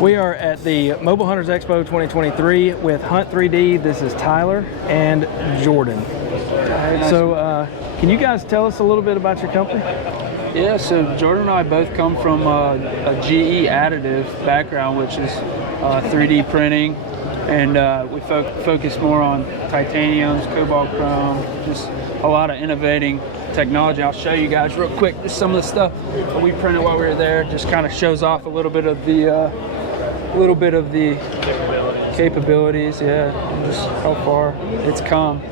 We are at the Mobile Hunters EXPO 2023 with Hunt3D. This is Tyler and Jordan. So can you guys tell us a little bit about your company? Yeah, so Jordan and I both come from a GE Additive background, which is 3D printing, and we focus more on titaniums, cobalt chrome, just a lot of innovating technology. I'll show you guys real quick just some of the stuff that we printed while we were there. Just kind of shows off a little bit of the capabilities, yeah, and just how far it's come.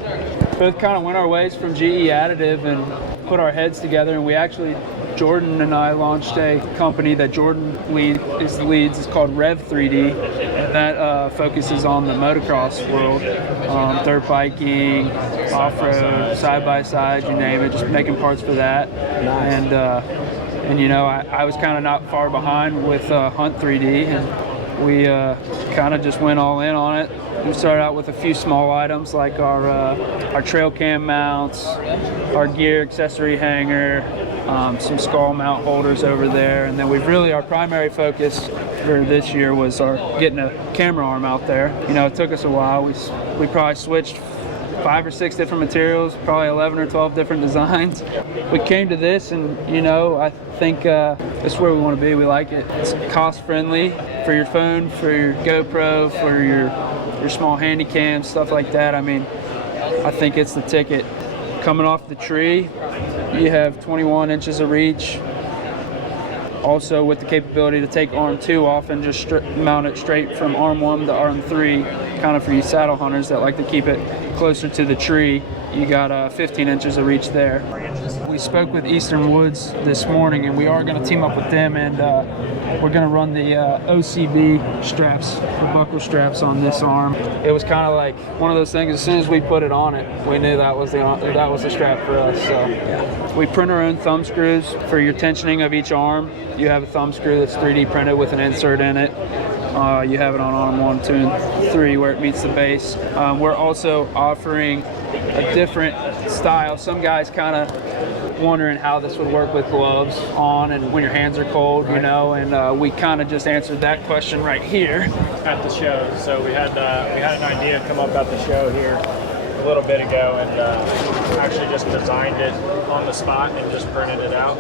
Both kind of went our ways from GE Additive and put our heads together, and we actually, Jordan and I launched a company that Jordan leads. It's called Hunt3D. That focuses on the motocross world, dirt biking, off-road, side-by-side, you name it, just making parts for that. Nice. And you know, I was kind of not far behind with Hunt3D, and we kind of just went all in on it. We started out with a few small items like our trail cam mounts, our gear accessory hanger, some skull mount holders over there, and then our primary focus for this year was getting a camera arm out there. You know, it took us a while. We probably switched 5 or 6 different materials, probably 11 or 12 different designs. We came to this, and you know, I think this is where we want to be. We like it. It's cost friendly for your phone, for your GoPro, for your small handy cam, stuff like that. I mean, I think it's the ticket. Coming off the tree, you have 21 inches of reach. Also with the capability to take arm 2 off and just mount it straight from arm 1 to arm 3, kind of for you saddle hunters that like to keep it closer to the tree. You got 15 inches of reach there. We spoke with Eastern Woods this morning, and we are going to team up with them, and we're going to run the OCB straps, the buckle straps on this arm. It was kind of like one of those things. As soon as we put it on it, we knew that was the strap for us. So yeah. We print our own thumb screws for your tensioning of each arm. You have a thumb screw that's 3D printed with an insert in it. You have it on arm 1, 2, and 3 where it meets the base. We're also offering a different style. Some guys kind of wondering how this would work with gloves on and when your hands are cold, right. You know, and we kind of just answered that question right here at the show. So we had an idea come up at the show here a little bit ago, and actually just designed it on the spot and just printed it out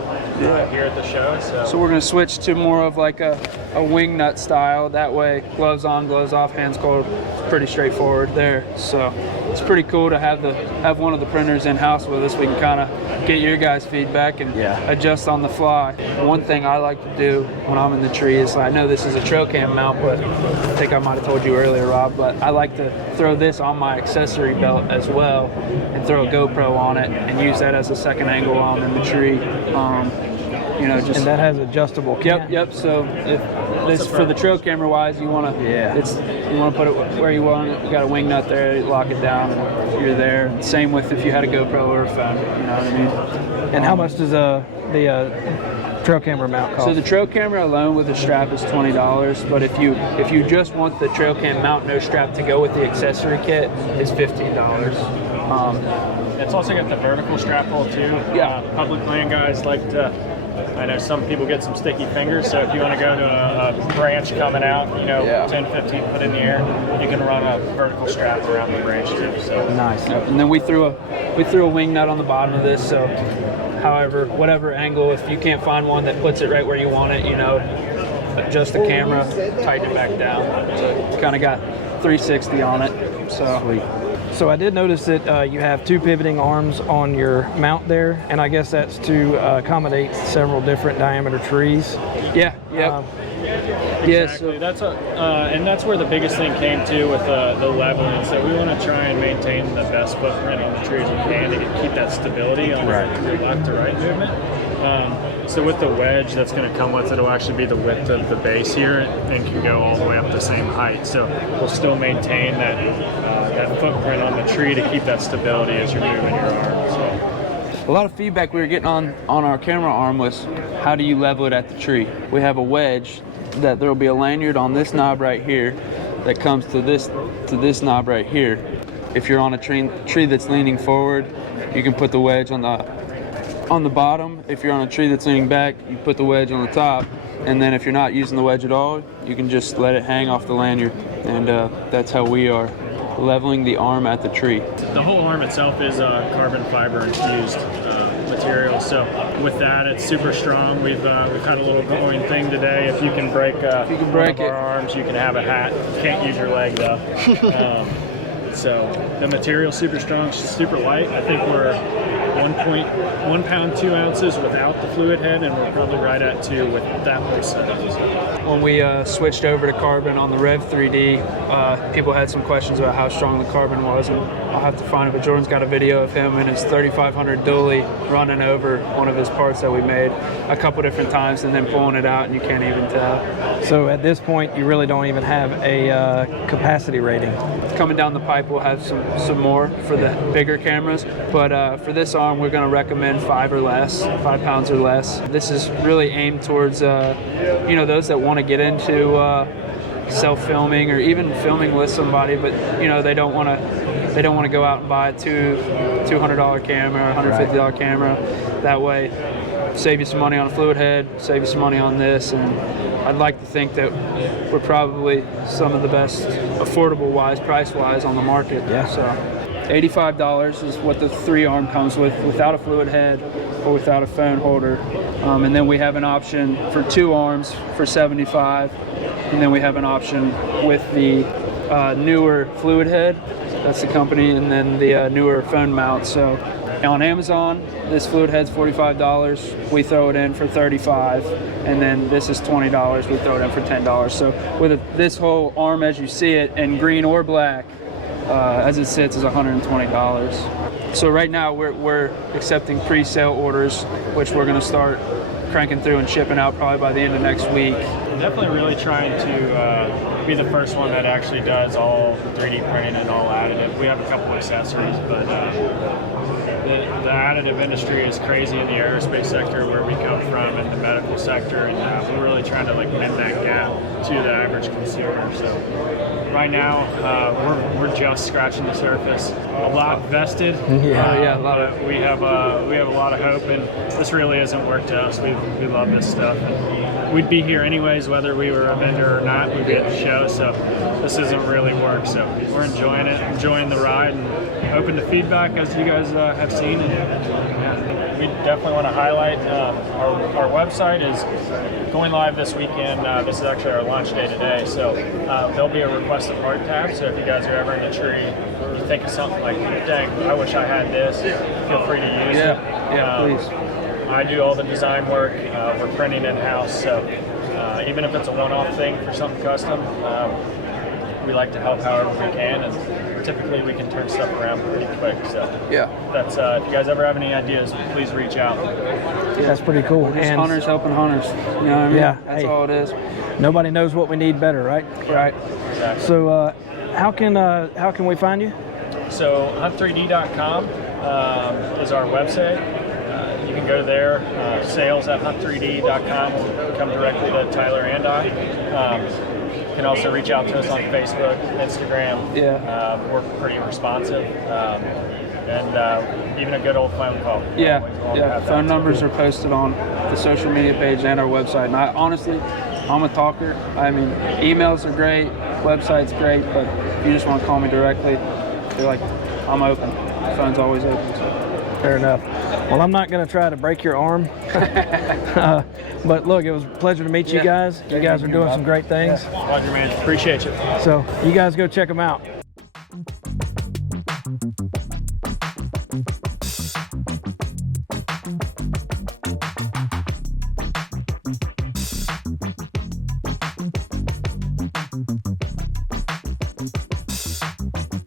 here at the show. So we're going to switch to more of like a wing nut style. That way, gloves on, gloves off, hands cold. It's pretty straightforward there. So it's pretty cool to have one of the printers in house with us. We can kind of get your guys' feedback and adjust on the fly. One thing I like to do when I'm in the tree is, I know this is a trail cam mount, but I think I might have told you earlier, Rob, but I like to throw this on my accessory belt as well and throw a GoPro on it and use that as a second angle while I'm in the tree. You know, just, and that has adjustable cam. Yep. So if this for the trail camera wise, you want to put it where you want it. You got a wing nut there, you lock it down, and you're there. Same with if you had a GoPro or a phone. You know what I mean? And how much does the trail camera mount cost? So the trail camera alone with the strap is $20, but if you just want the trail cam mount no strap to go with the accessory kit, it's $15. It's also got the vertical strap hole too. Yeah. Public land guys like to. I know some people get some sticky fingers, so if you want to go to a branch coming out, you know, 10, 15 foot in the air, you can run a vertical strap around the branch too. So nice. And then we threw a wing nut on the bottom of this, so whatever angle, if you can't find one that puts it right where you want it, you know, adjust the camera, tighten it back down. So it's kind of got 360 on it. So sweet. So I did notice that you have 2 pivoting arms on your mount there, and I guess that's to accommodate several different diameter trees. Yeah. Exactly. And that's where the biggest thing came to with the leveling. So we want to try and maintain the best footprint on the trees we can to keep that stability on your left to right movement. So with the wedge that's going to come with it, it'll actually be the width of the base here and can go all the way up the same height. So we'll still maintain that footprint on the tree to keep that stability as you're moving your arm. So a lot of feedback we were getting on our camera arm was, how do you level it at the tree? We have a wedge that there will be a lanyard on this knob right here that comes to this knob right here. If you're on a tree that's leaning forward, you can put the wedge on on the bottom. If you're on a tree that's leaning back, you put the wedge on the top. And then if you're not using the wedge at all, you can just let it hang off the lanyard. And that's how we are leveling the arm at the tree. The whole arm itself is carbon fiber infused material. So with that, it's super strong. We've had a little going thing today. If you can break, one of our arms, you can have a hat. You can't use your leg though. So the material's super strong, super light. I think we're 1.1 pound 2 ounces without the fluid head, and we're probably right at 2 with that place. When we switched over to carbon on the Rev 3D, people had some questions about how strong the carbon was, and I'll have to find it, but Jordan's got a video of him and his 3500 dually running over one of his parts that we made a couple different times and then pulling it out, and you can't even tell. So at this point, you really don't even have a capacity rating. Coming down the pipe, we'll have some more for the bigger cameras, but for this arm, we're going to recommend 5 or less, 5 pounds or less. This is really aimed towards those that want to get into self-filming or even filming with somebody, but they don't want to go out and buy a $200 camera or $150 camera. That way, save you some money on a fluid head, save you some money on this, and I'd like to think that we're probably some of the best affordable-wise, price-wise on the market. Yeah. So $85 is what the 3-arm comes with, without a fluid head or without a phone holder. And then we have an option for 2 arms for $75. And then we have an option with the newer fluid head, that's the company, and then the newer phone mount. So on Amazon, this fluid head's $45. We throw it in for $35, and then this is $20. We throw it in for $10. So with this whole arm as you see it, in green or black, as it sits, is $120. So right now we're accepting pre-sale orders, which we're going to start cranking through and shipping out probably by the end of next week. Definitely really trying to be the first one that actually does all 3D printing and all additive. We have a couple accessories, but the additive industry is crazy in the aerospace sector where we come from, and the medical sector, and we're really trying to mend that gap to the average consumer. So right now we're just scratching the surface. A lot vested. A lot of. We have a lot of hope, and this really isn't work to us. We love this stuff. And we'd be here anyways, whether we were a vendor or not. We'd be at the show, so this isn't really work. So we're enjoying it, enjoying the ride, and open to feedback as you guys have seen. And we definitely want to highlight our website is going live this weekend. This is actually our launch day today, so there'll be a request a part tab. So if you guys are ever in the tree, you think of something like, dang, I wish I had this, feel free to use it. Yeah, please. I do all the design work. We're printing in-house, so even if it's a one-off thing for something custom, we like to help however we can, and typically we can turn stuff around pretty quick. So that's if you guys ever have any ideas, please reach out. That's pretty cool. Just hunters helping hunters. You know what I mean? Yeah, that's all it is. Nobody knows what we need better, right? Right. Exactly. So how can we find you? So Hunt3D.com is our website. You can go there. Sales at Hunt3D.com will come directly to Tyler and I. You can also reach out to us on Facebook, Instagram. We're pretty responsive. And even a good old phone call. Phone numbers are posted on the social media page and our website. And honestly, I'm a talker. I mean, emails are great, website's great, but if you just want to call me directly, you're like, I'm open. The phone's always open. So. Fair enough. Well, I'm not going to try to break your arm. But look, it was a pleasure to meet you guys. You guys are doing some great things. Pleasure, man. Appreciate you. So you guys go check them out.